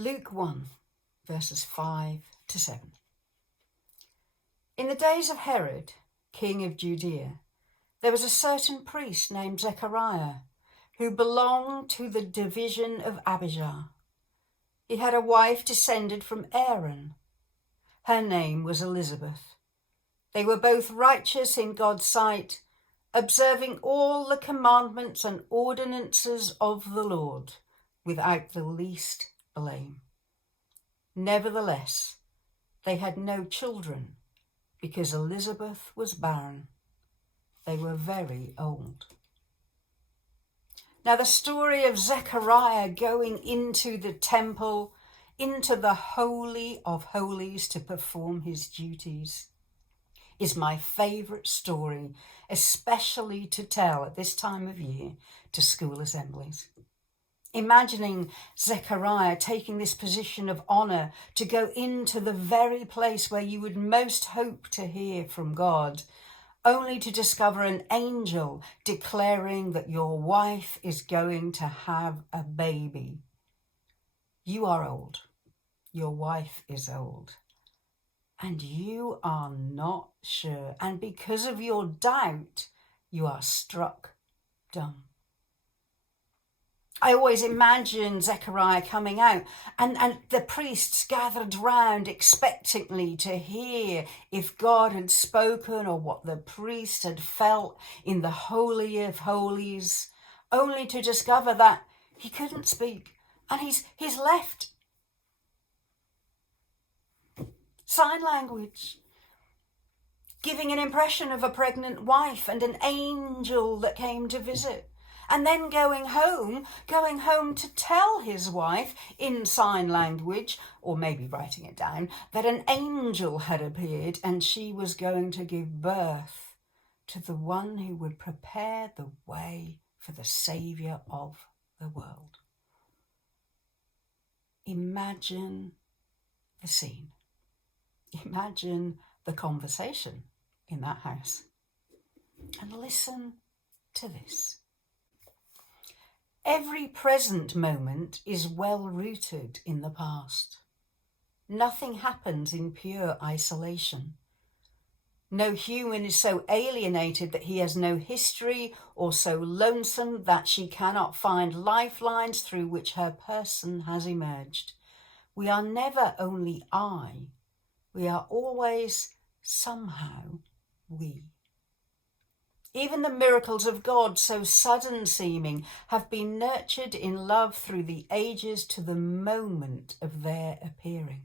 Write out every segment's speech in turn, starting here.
Luke 1, verses 5 to 7. In the days of Herod, king of Judea, there was a certain priest named Zechariah, who belonged to the division of Abijah. He had a wife descended from Aaron. Her name was Elizabeth. They were both righteous in God's sight, observing all the commandments and ordinances of the Lord without the least blame. Nevertheless, they had no children because Elizabeth was barren. They were very old. Now the story of Zechariah going into the temple, into the Holy of Holies to perform his duties, is my favourite story, especially to tell at this time of year to school assemblies. Imagining Zechariah taking this position of honour to go into the very place where you would most hope to hear from God, only to discover an angel declaring that your wife is going to have a baby. You are old. Your wife is old. And you are not sure. And because of your doubt, you are struck dumb. I always imagine Zechariah coming out and the priests gathered round expectantly to hear if God had spoken or what the priest had felt in the Holy of Holies, only to discover that he couldn't speak and he's left. Sign language, giving an impression of a pregnant wife and an angel that came to visit. And then going home to tell his wife in sign language, or maybe writing it down, that an angel had appeared and she was going to give birth to the one who would prepare the way for the Saviour of the world. Imagine the scene. Imagine the conversation in that house. And listen to this. Every present moment is well rooted in the past. Nothing happens in pure isolation. No human is so alienated that he has no history, or so lonesome that she cannot find lifelines through which her person has emerged. We are never only I. We are always somehow we. Even the miracles of God, so sudden seeming, have been nurtured in love through the ages to the moment of their appearing.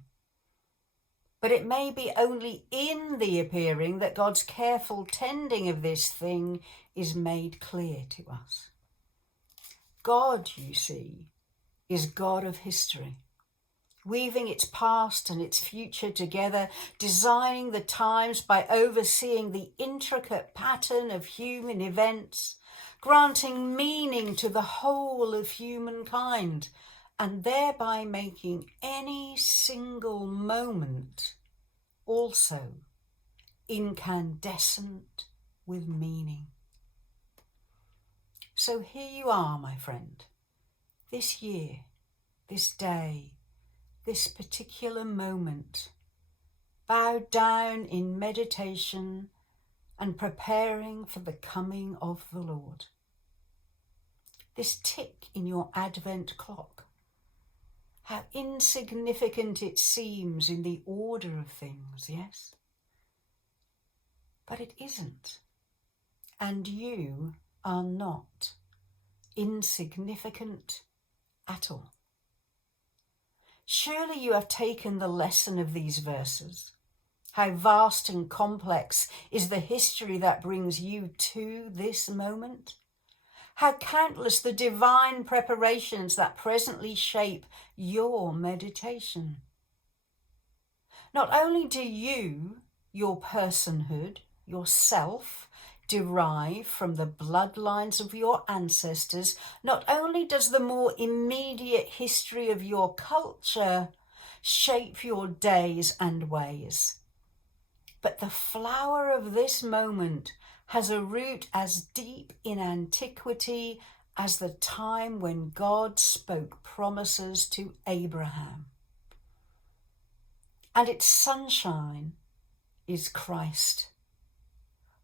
But it may be only in the appearing that God's careful tending of this thing is made clear to us. God, you see, is God of history, weaving its past and its future together, designing the times by overseeing the intricate pattern of human events, granting meaning to the whole of humankind, and thereby making any single moment also incandescent with meaning. So here you are, my friend, this year, this day, this particular moment, bowed down in meditation and preparing for the coming of the Lord. This tick in your Advent clock, how insignificant it seems in the order of things, yes? But it isn't, and you are not insignificant at all. Surely you have taken the lesson of these verses. How vast and complex is the history that brings you to this moment? How countless the divine preparations that presently shape your meditation. Not only do you, your personhood, yourself, derive from the bloodlines of your ancestors, not only does the more immediate history of your culture shape your days and ways, but the flower of this moment has a root as deep in antiquity as the time when God spoke promises to Abraham. And its sunshine is Christ.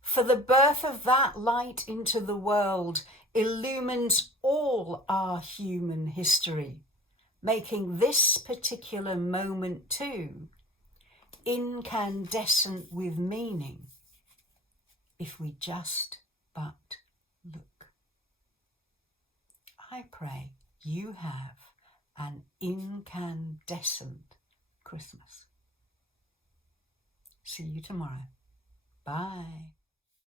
For the birth of that light into the world illumines all our human history, making this particular moment too incandescent with meaning, if we just but look. I pray you have an incandescent Christmas. See you tomorrow. Bye.